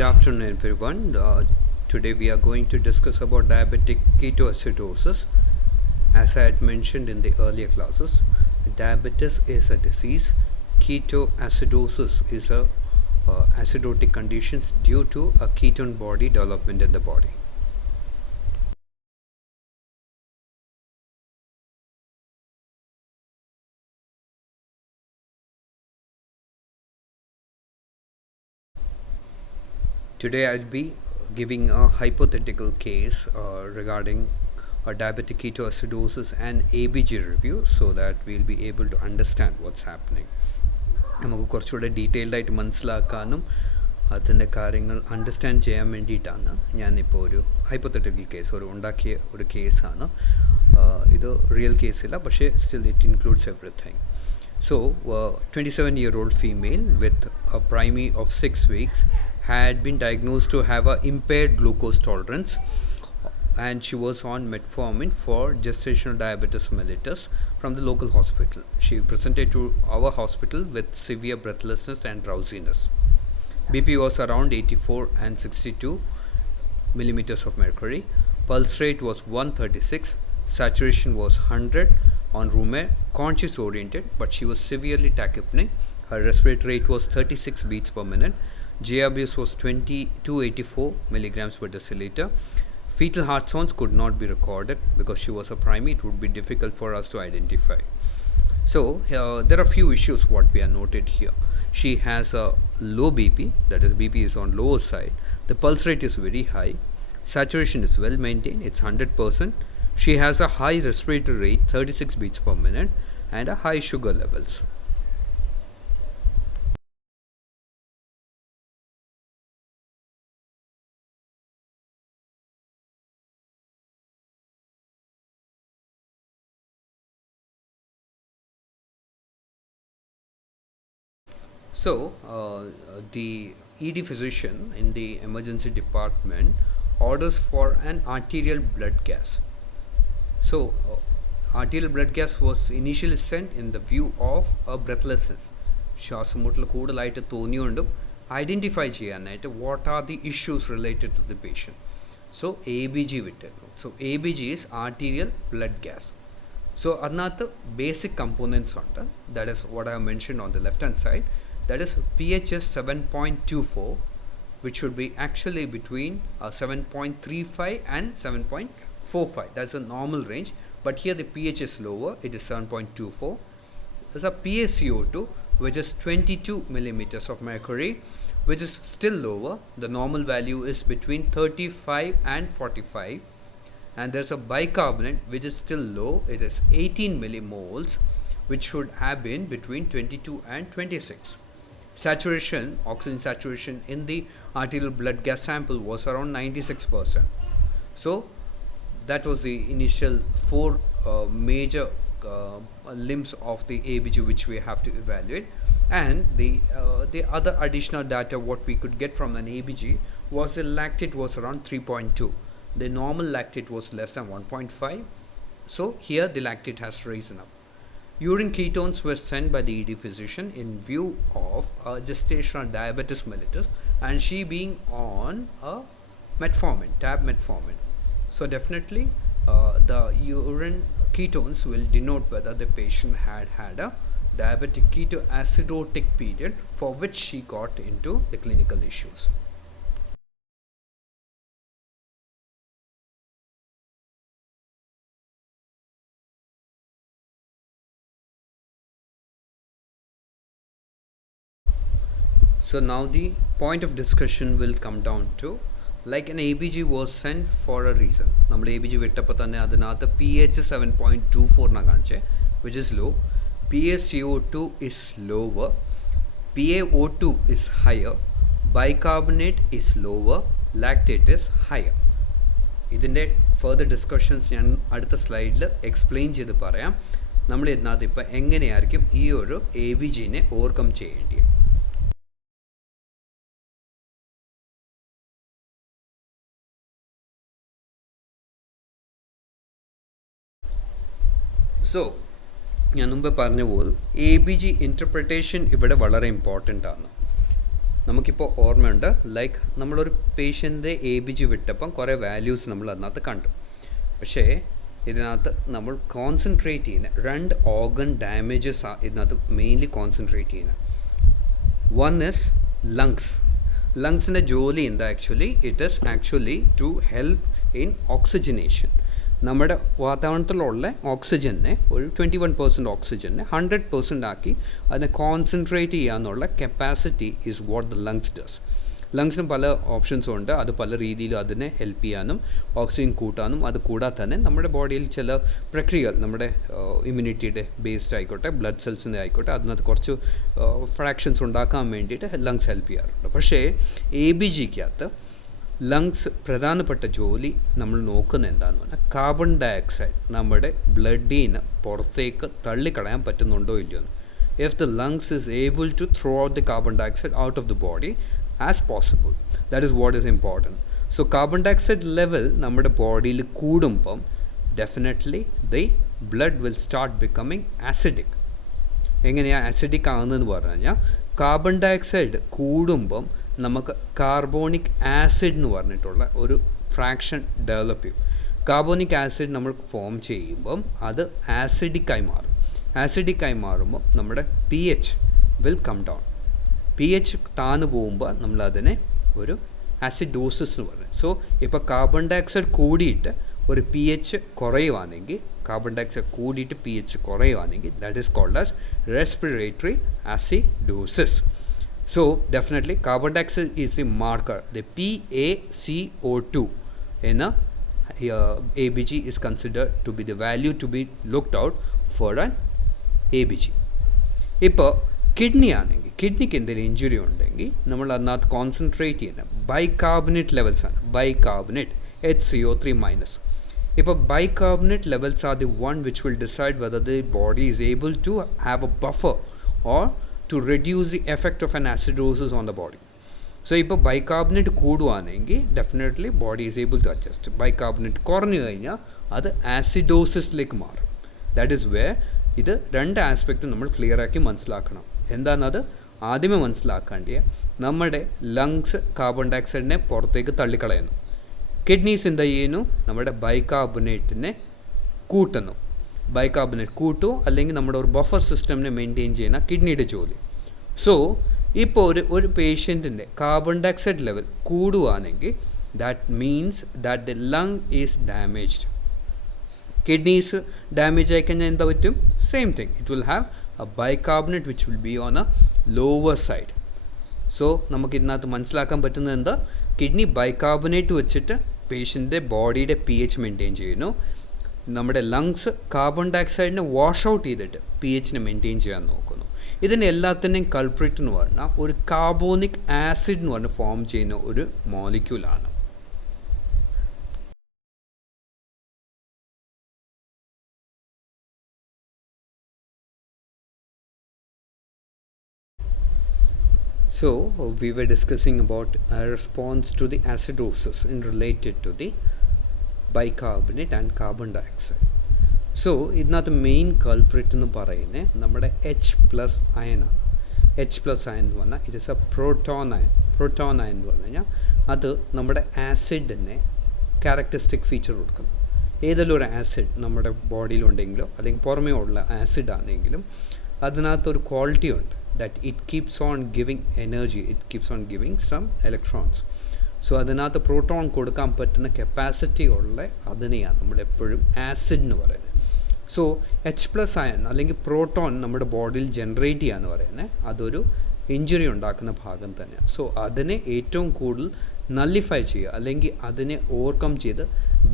Good afternoon, everyone. Today we are going to discuss about diabetic ketoacidosis. As I had mentioned in the earlier classes, diabetes is a disease. Ketoacidosis is a acidotic conditions due to a ketone body development in the body. Today I'll be giving a hypothetical case regarding a diabetic ketoacidosis and ABG review so that we'll be able to understand what's happening. നമുക്ക് കുറച്ചുകൂടെ detailed ആയിട്ട് മനസ്സിലാക്കാനും അതിൻ്റെ കാര്യങ്ങൾ understand ചെയ്യാൻ വേണ്ടിയിട്ടാണ് ഞാനിപ്പോൾ ഒരു ഹൈപ്പോത്തറ്റിക്കൽ കേസ് ഉണ്ടാക്കിയ ഒരു കേസാണ്. ഇത് റിയൽ കേസില്ല, പക്ഷേ still it includes everything. So, 27-year-old female with a primary of 6 weeks had been diagnosed to have a impaired glucose tolerance, and she was on metformin for gestational diabetes mellitus from the local hospital. She presented to our hospital with severe breathlessness and drowsiness. BP was around 84 and 62 millimeters of mercury. Pulse rate was 136. Saturation was 100 on room air, conscious oriented, but she was severely tachypneic. Her respiratory rate was 36 beats per minute. GRBS was 284 milligrams per deciliter. Fetal heart sounds could not be recorded because she was a primate. It would be difficult for us to identify. So there are few issues what we are noted here. She has a low BP, that is BP is on lower side. The pulse rate is very high. Saturation is well maintained, it's 100%. She has a high respiratory rate, 36 beats per minute, and a high sugar levels. So, the ED physician in the emergency department orders for an arterial blood gas. So, arterial blood gas was initially sent in the view of a breathlessness. ശ്വാസമുട്ടൽ കൂടുതലായിട്ട് തോന്നിയുകൊണ്ടും identify ചെയ്യാനായിട്ട് what are the issues related to the patient. So ABG വിട്ടിരുന്നു. So ABG is arterial blood gas. So അതിനകത്ത് basic components ഉണ്ട്. That is what I have mentioned on the left hand side. That is pH is 7.24, which should be actually between 7.35 and 7.45. That's a normal range, but here the pH is lower, it is 7.24. There's a PaCO2, which is 22 millimeters of mercury, which is still lower. The normal value is between 35 and 45. And there's a bicarbonate, which is still low, it is 18 millimoles, which should have been between 22 and 26. Saturation, oxygen saturation in the arterial blood gas sample was around 96%. So that was the initial four major limbs of the ABG which we have to evaluate. And the other additional data what we could get from an ABG was the lactate was around 3.2. The normal lactate was less than 1.5. So here the lactate has risen up. Urine ketones were sent by the ED physician in view of gestational diabetes mellitus, and she being on a metformin, tab metformin. So definitely the urine ketones will denote whether the patient had a diabetic ketoacidotic period for which she got into the clinical issues. So now the point of discussion will come down to, like an ABG was sent for a reason. നമ്മൾ ABG വിട്ടപ്പോൾ തന്നെ അതിനകത്ത് pH 7.24 കാണിച്ചേ, which is low. PaCO2 is lower, PaO2 is higher, bicarbonate is lower, lactate is higher. ഇതിൻ്റെ further discussions ഞാൻ അടുത്ത സ്ലൈഡിൽ explain ചെയ്ത് പറയാം. നമ്മൾ ഇതിനകത്ത് ഇപ്പോൾ എങ്ങനെയായിരിക്കും ഈ ഒരു ABGനെ ഓവർകം ചെയ്യേണ്ടത്. സോ ഞാൻ മുമ്പ് പറഞ്ഞ പോലെ ABG ഇൻ്റർപ്രിട്ടേഷൻ ഇവിടെ വളരെ ഇമ്പോർട്ടൻ്റ് ആണ്. നമുക്കിപ്പോൾ ഓർമ്മയുണ്ട്, ലൈക്ക് നമ്മളൊരു പേഷ്യൻ്റെ ABG വിട്ടപ്പം കുറേ വാല്യൂസ് നമ്മൾ അതിനകത്ത് കണ്ടു. പക്ഷേ ഇതിനകത്ത് നമ്മൾ കോൺസെൻട്രേറ്റ് ചെയ്യുന്ന 2 ഓർഗൻ ഡാമേജസ് ഇതിനകത്ത് മെയിൻലി കോൺസെൻട്രേറ്റ് ചെയ്യുന്നത്. One is lungs. ലങ്സിൻ്റെ ജോലി എന്താ? It is actually to help in oxygenation. നമ്മുടെ വാതാവരണത്തിലുള്ള ഓക്സിജനെ ഒരു 21% ഓക്സിജനെ 100% ആക്കി അതിനെ കോൺസെൻട്രേറ്റ് ചെയ്യാനുള്ള capacity is what the lungs does. ലങ്സിന് പല ഓപ്ഷൻസും ഉണ്ട്. അത് പല രീതിയിലും അതിനെ ഹെൽപ്പ് ചെയ്യാനും ഓക്സിജൻ കൂട്ടാനും, അത് കൂടാതെ തന്നെ നമ്മുടെ ബോഡിയിൽ ചില പ്രക്രിയകൾ, നമ്മുടെ ഇമ്മ്യൂണിറ്റിയുടെ ബേസ്ഡ് ആയിക്കോട്ടെ, ബ്ലഡ് സെൽസിൻ്റെ ആയിക്കോട്ടെ, അതിനകത്ത് കുറച്ച് ഫ്രാക്ഷൻസ് ഉണ്ടാക്കാൻ വേണ്ടിയിട്ട് ലങ്സ് ഹെൽപ്പ് ചെയ്യാറുണ്ട്. പക്ഷേ ABGക്കകത്ത് ലങ്സ് പ്രധാനപ്പെട്ട ജോലി നമ്മൾ നോക്കുന്ന എന്താണെന്ന് പറഞ്ഞാൽ കാർബൺ ഡയോക്സൈഡ് നമ്മുടെ ബ്ലഡിൽ നിന്ന് പുറത്തേക്ക് തള്ളിക്കളയാൻ പറ്റുന്നുണ്ടോ ഇല്ലയോ എന്ന്. If the lungs is able to throw out the carbon dioxide out of the body as possible, that is what is important. So carbon dioxide level നമ്മുടെ ബോഡിയിൽ കൂടുമ്പം definitely the blood will start becoming acidic. എങ്ങനെയാണ് acidic ആകുന്നതെന്ന് പറഞ്ഞു കഴിഞ്ഞാൽ, carbon dioxide കൂടുമ്പം നമുക്ക് carbonic acid എന്ന് പറഞ്ഞിട്ടുള്ള ഒരു ഫ്രാക്ഷൻ ഡെവലപ്പ് ചെയ്യും. കാർബോണിക് ആസിഡ് നമ്മൾ ഫോം ചെയ്യുമ്പം അത് ആസിഡിക്കായി മാറും. ആസിഡിക്കായി മാറുമ്പോൾ നമ്മുടെ pH will come down. pH താന്നു പോകുമ്പോൾ നമ്മളതിനെ ഒരു ആസിഡോസിസ് എന്ന് പറയുന്നത്. സോ ഇപ്പോൾ കാർബൺ ഡയോക്സൈഡ് കൂടിയിട്ട് ഒരു pH കുറയുവാണെങ്കിൽ, കാർബൺ ഡയോക്സൈഡ് കൂടിയിട്ട് pH കുറയുവാണെങ്കിൽ, that is called as respiratory acidosis. So definitely carbon dioxide is the marker. The PaCO2 in a ABG is considered to be the value to be looked out for an ABG. ഇപ്പോൾ kidney ആണെങ്കിൽ, കിഡ്നിക്ക് എന്തെങ്കിലും injury ഉണ്ടെങ്കിൽ നമ്മൾ അതിനകത്ത് concentrate ചെയ്യുന്ന bicarbonate levels ആണ്. Bicarbonate HCO3-. ഇപ്പോൾ bicarbonate levels are the one which will decide whether the body is able to have a buffer or to reduce the effect of an acidosis on the body. So ഇപ്പോൾ bicarbonate കൂടുവാണെങ്കിൽ definitely body is able to adjust. Bicarbonate കുറഞ്ഞു കഴിഞ്ഞാൽ അത് ആസിഡോസിസിലേക്ക് മാറും. That is where ഇത് 2 ആസ്പെക്റ്റും നമ്മൾ ക്ലിയറാക്കി മനസ്സിലാക്കണം. എന്താണത്? ആദ്യമേ മനസ്സിലാക്കേണ്ടിയ നമ്മുടെ ലങ്സ് കാർബൺ ഡയോക്സൈഡിനെ പുറത്തേക്ക് തള്ളിക്കളയുന്നു. കിഡ്നീസ് എന്താ ചെയ്യുന്നു? നമ്മുടെ ബൈകാർബണേറ്റിനെ കൂട്ടുന്നു. ബൈകാർബണേറ്റ് കൂട്ടു അല്ലെങ്കിൽ നമ്മുടെ ഒരു ബഫർ സിസ്റ്റമിനെ മെയിൻറ്റെയിൻ ചെയ്യുന്ന കിഡ്നിയുടെ ജോലി. സോ ഇപ്പോൾ ഒരു പേഷ്യൻറ്റിൻ്റെ കാർബൺ ഡയോക്സൈഡ് ലെവൽ കൂടുകയാണെങ്കിൽ that means that the lung is damaged. Kidneys damage ആയിക്കഴിഞ്ഞാൽ എന്താ പറ്റും? Same thing, it will have a bicarbonate which will be on a lower side. So നമുക്ക് ഇതിനകത്ത് മനസ്സിലാക്കാൻ പറ്റുന്നത് എന്താ? കിഡ്നി ബൈകാർബണേറ്റ് വെച്ചിട്ട് പേഷ്യൻ്റെ ബോഡിയുടെ pH മെയിൻറ്റെയിൻ ചെയ്യുന്നു. നമ്മുടെ ലങ്സ് കാർബൺ ഡയോക്സൈഡിനെ വാഷ് ഔട്ട് ചെയ്തിട്ട് pHനെ മെയിൻറ്റെയിൻ ചെയ്യാൻ നോക്കുന്നു. ഇതിന് എല്ലാത്തിൻ്റെയും കൾപ്രിറ്റ് എന്ന് പറഞ്ഞാൽ ഒരു കാർബോണിക് ആസിഡ് എന്ന് പറഞ്ഞ് ഫോം ചെയ്യുന്ന ഒരു മോളിക്യൂളാണ്. So we were discussing about a response to the acidosis in related to the bicarbonate and carbon dioxide. So ഇതിനകത്ത് മെയിൻ കൾപ്രിറ്റ് എന്ന് പറയുന്നത് നമ്മുടെ H+ അയനാണ്. H+ അയൻ എന്ന് പറഞ്ഞാൽ it is a proton ion. Proton ion എന്ന് പറഞ്ഞു കഴിഞ്ഞാൽ അത് നമ്മുടെ ആസിഡിനെ ക്യാരക്ടറിസ്റ്റിക് ഫീച്ചർ കൊടുക്കുന്നു. ഏതെങ്കിലും ഒരു ആസിഡ് നമ്മുടെ ബോഡിയിലുണ്ടെങ്കിലോ അല്ലെങ്കിൽ പുറമേ ഉള്ള ആസിഡ് ആണെങ്കിലും അതിനകത്തൊരു ക്വാളിറ്റി ഉണ്ട്, that it keeps on giving energy, it keeps on giving some electrons. So അതിനകത്ത് പ്രോട്ടോൺ കൊടുക്കാൻ പറ്റുന്ന കപ്പാസിറ്റി ഉള്ള അതിനെയാണ് നമ്മളെപ്പോഴും ആസിഡ് എന്ന് പറയുന്നത്. സോ H+ അയൺ അല്ലെങ്കിൽ പ്രോട്ടോൺ നമ്മുടെ ബോഡിയിൽ ജനറേറ്റ് ചെയ്യുക എന്ന് പറയുന്നത് അതൊരു ഇഞ്ചുറി ഉണ്ടാക്കുന്ന ഭാഗം തന്നെയാണ്. സോ അതിനെ ഏറ്റവും കൂടുതൽ നള്ളിഫൈ ചെയ്യുക അല്ലെങ്കിൽ അതിനെ ഓവർകം ചെയ്ത്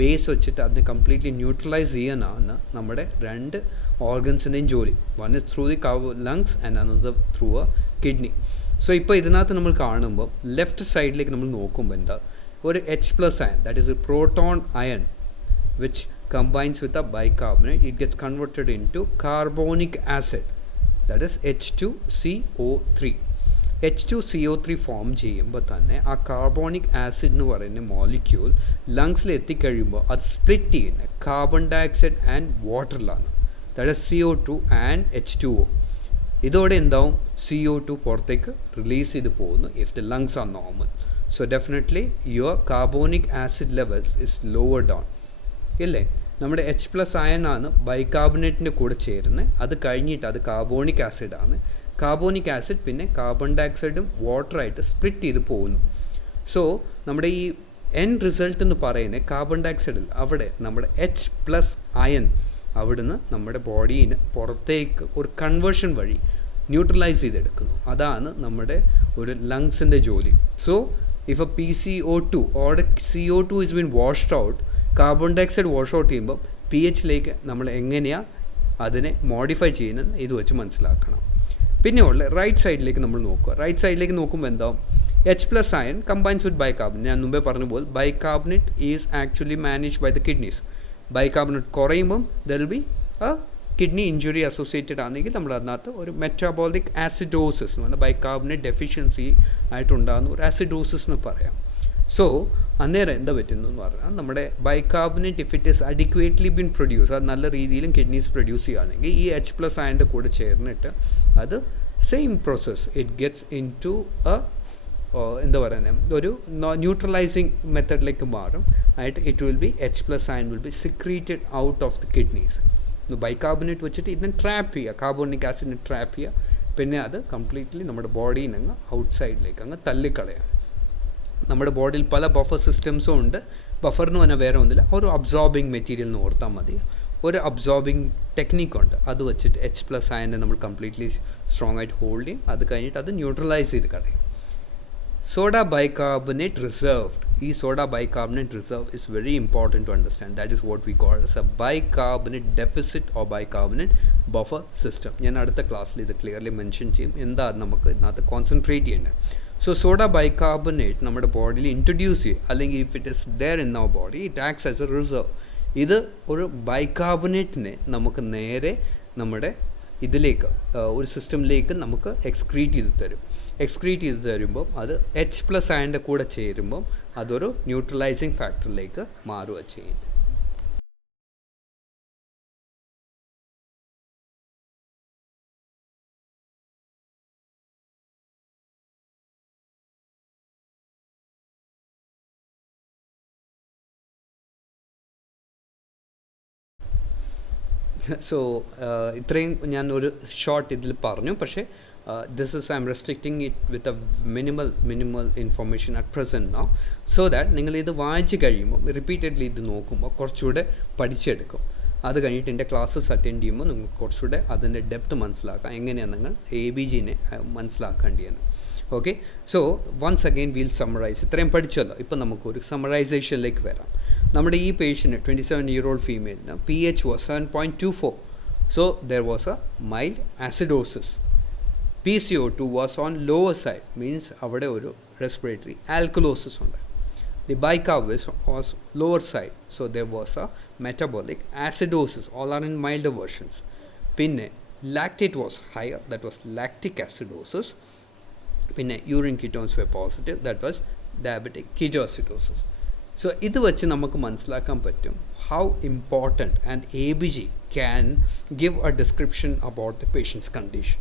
ബേസ് വെച്ചിട്ട് അതിനെ കംപ്ലീറ്റ്ലി ന്യൂട്രലൈസ് ചെയ്യാനാണ് നമ്മുടെ 2 ഓർഗൻസിൻ്റെയും ജോലി. One is through the lungs and another through A kidney. So ഇപ്പോൾ ഇതിനകത്ത് നമ്മൾ കാണുമ്പോൾ ലെഫ്റ്റ് സൈഡിലേക്ക് നമ്മൾ നോക്കുമ്പോൾ എന്താ ഒരു H+ iron, that is A proton iron which combines with a bicarbonate, it gets converted into carbonic acid, that is H2CO3. H2CO3 form ചെയ്യുമ്പോൾ തന്നെ ആ കാർബോണിക് ആസിഡ് എന്ന് പറയുന്ന മോളിക്യൂൾ ലങ്സിൽ എത്തിക്കഴിയുമ്പോൾ അത് സ്പ്ലിറ്റ് ചെയ്യുന്നത് കാർബൺ ഡയോക്സൈഡ് ആൻഡ് വാട്ടറിലാണ്, that is CO2 and H2O. ഇതോടെ എന്താവും, CO2 പുറത്തേക്ക് റിലീസ് ചെയ്ത് പോകുന്നു if the lungs are normal. So definitely your carbonic acid levels is lower down ഇല്ലേ. നമ്മുടെ H+ അയണാണ് ബൈകാർബണേറ്റിൻ്റെ കൂടെ ചേരുന്നത്. അത് കഴിഞ്ഞിട്ട് അത് കാർബോണിക് ആസിഡാണ്. കാർബോണിക് ആസിഡ് പിന്നെ കാർബൺ ഡയോക്സൈഡും വാട്ടറായിട്ട് സ്പ്ലിറ്റ് ചെയ്ത് പോകുന്നു. സോ നമ്മുടെ ഈ എൻഡ് റിസൾട്ട് എന്ന് പറയുന്നത് കാർബൺ ഡയോക്സൈഡിൽ അവിടെ നമ്മുടെ H+ അയൺ അവിടുന്ന് നമ്മുടെ ബോഡീന് പുറത്തേക്ക് ഒരു കൺവേർഷൻ വഴി ന്യൂട്രലൈസ് ചെയ്തെടുക്കുന്നു. അതാണ് നമ്മുടെ ഒരു ലങ്സിൻ്റെ ജോലി. So if A PCO2 or CO2 is been washed out, carbon dioxide wash out ചെയ്യുമ്പോൾ pHലേക്ക് നമ്മൾ എങ്ങനെയാണ് അതിനെ മോഡിഫൈ ചെയ്യുന്നത് ഇത് വെച്ച് മനസ്സിലാക്കണം. പിന്നെ ഉള്ള റൈറ്റ് സൈഡിലേക്ക് നമ്മൾ നോക്കുക. റൈറ്റ് സൈഡിലേക്ക് നോക്കുമ്പോൾ എന്താവും, H+ ion combines with bicarbonate. ഞാൻ മുമ്പേ പറഞ്ഞ പോലെ bicarbonate is actually managed by the kidneys. Bicarbonate കുറയുമ്പം there will be a kidney injury associated ആണെങ്കിൽ നമ്മൾ അതിനകത്ത് ഒരു മെറ്റാബോളിക് ആസിഡോസിസ് എന്ന് പറഞ്ഞാൽ ബൈകാർബണേറ്റ് ഡെഫിഷ്യൻസി ആയിട്ടുണ്ടാകുന്ന ഒരു ആസിഡോസിസ് എന്ന് പറയാം. സോ അന്നേരം എന്താ പറ്റുന്നതെന്ന് പറഞ്ഞാൽ നമ്മുടെ bicarbonate if it is adequately been produce, അത് നല്ല രീതിയിലും കിഡ്നീസ് പ്രൊഡ്യൂസ് ചെയ്യുകയാണെങ്കിൽ ഈ H+ അയൻ്റെ കൂടെ ചേർന്നിട്ട് അത് same process it gets into a എന്താ പറയുന്നത് ഒരു ന്യൂട്രലൈസിങ് മെത്തഡിലേക്ക് മാറും ആയിട്ട്. It will be H+ ion will be secreted out of the kidneys. Bicarbonate വെച്ചിട്ട് ഇതിനെ ട്രാപ്പ് ചെയ്യുക, കാർബോണിക് ആസിഡിനെ ട്രാപ്പ് ചെയ്യുക. പിന്നെ അത് കംപ്ലീറ്റ്ലി നമ്മുടെ ബോഡിയിൽ നിന്ന് ഔട്ട് സൈഡിലേക്ക് അങ്ങ് തള്ളിക്കളയാം. നമ്മുടെ ബോഡിയിൽ പല ബഫർ സിസ്റ്റംസും ഉണ്ട്. ബഫറിന് തന്നെ വേറെ ഒന്നുമില്ല, ഒരു അബ്സോർബിങ് മെറ്റീരിയൽ എന്ന് ഓർത്താൽ മതി. ഒരു അബ്സോർബിങ് ടെക്നിക്കുണ്ട്, അത് വെച്ചിട്ട് H+ അയനെ നമ്മൾ കംപ്ലീറ്റ്ലി സ്ട്രോങ് ആയിട്ട് ഹോൾഡ് ചെയ്യും. അത് കഴിഞ്ഞിട്ട് അത് ന്യൂട്രലൈസ് ചെയ്ത് കളയും. Soda bicarbonate reserved. E soda bicarbonate reserve is very important to understand. That is what we call as a bicarbonate deficit or bicarbonate buffer system. ഞാൻ അടുത്ത ക്ലാസ്സിൽ ഇത് ക്ലിയർലി മെൻഷൻ ചെയ്യും എന്താ നമുക്ക് ഇതിനകത്ത് കോൺസെൻട്രേറ്റ് ചെയ്യേണ്ടത്. സോ സോഡ ബൈകാർബണേറ്റ് നമ്മുടെ ബോഡിയിൽ ഇൻട്രൊഡ്യൂസ് ചെയ്യും, അല്ലെങ്കിൽ if it is there in our body it acts as a reserve. ഇത് ഒരു ബൈകാർബണേറ്റിനെ നമുക്ക് നേരെ നമ്മുടെ ഇതിലേക്ക് ഒരു സിസ്റ്റമിലേക്ക് നമുക്ക് എക്സ്ക്രീറ്റ് ചെയ്ത് തരും. എക്സ്ക്രീറ്റ് ചെയ്ത് തരുമ്പം അത് H+ അയൻ്റെ കൂടെ ചേരുമ്പം അതൊരു ന്യൂട്രലൈസിങ് ഫാക്ടറിലേക്ക് മാറുക ചെയ്യുന്നത്. സോ ഇത്രയും ഞാൻ ഒരു ഷോർട്ട് ഇതിൽ പറഞ്ഞു. പക്ഷേ this is I'm restricting it with a minimal information at present now, so that നിങ്ങൾ ഇത് വായിച്ച് കഴിയുമ്പോൾ റിപ്പീറ്റഡ്ലി ഇത് നോക്കുമ്പോൾ കുറച്ചുകൂടെ പഠിച്ചെടുക്കും. അത് കഴിഞ്ഞിട്ട് എൻ്റെ ക്ലാസ്സസ് അറ്റൻഡ് ചെയ്യുമ്പോൾ നിങ്ങൾക്ക് കുറച്ചുകൂടെ അതിൻ്റെ ഡെപ്ത് മനസ്സിലാക്കാം, എങ്ങനെയാണ് നിങ്ങൾ ABGനെ മനസ്സിലാക്കേണ്ടിയെന്ന്. Okay, so once again we'll summarise. ഇത്രയും പഠിച്ചല്ലോ. ഇപ്പം നമുക്കൊരു സമ്മറൈസേഷനിലേക്ക് വരാം. നമ്മുടെ ഈ പേഷ്യൻറ്റ് 27-year-old ഫീമെയിലിന് pH was 7.24. So there was a mild acidosis. PCO2 was on lower side, means അവിടെ ഒരു respiratory alkalosis ഉണ്ട്. The bicarb was lower side, so there was a metabolic acidosis. All are in milder versions. പിന്നെ lactate was higher, that was lactic acidosis. പിന്നെ urine ketones were positive, that was diabetic ketoacidosis. So ഇത് വെച്ച് നമുക്ക് മനസ്സിലാക്കാൻ പറ്റും how important and ABG can give a description about the patient's condition.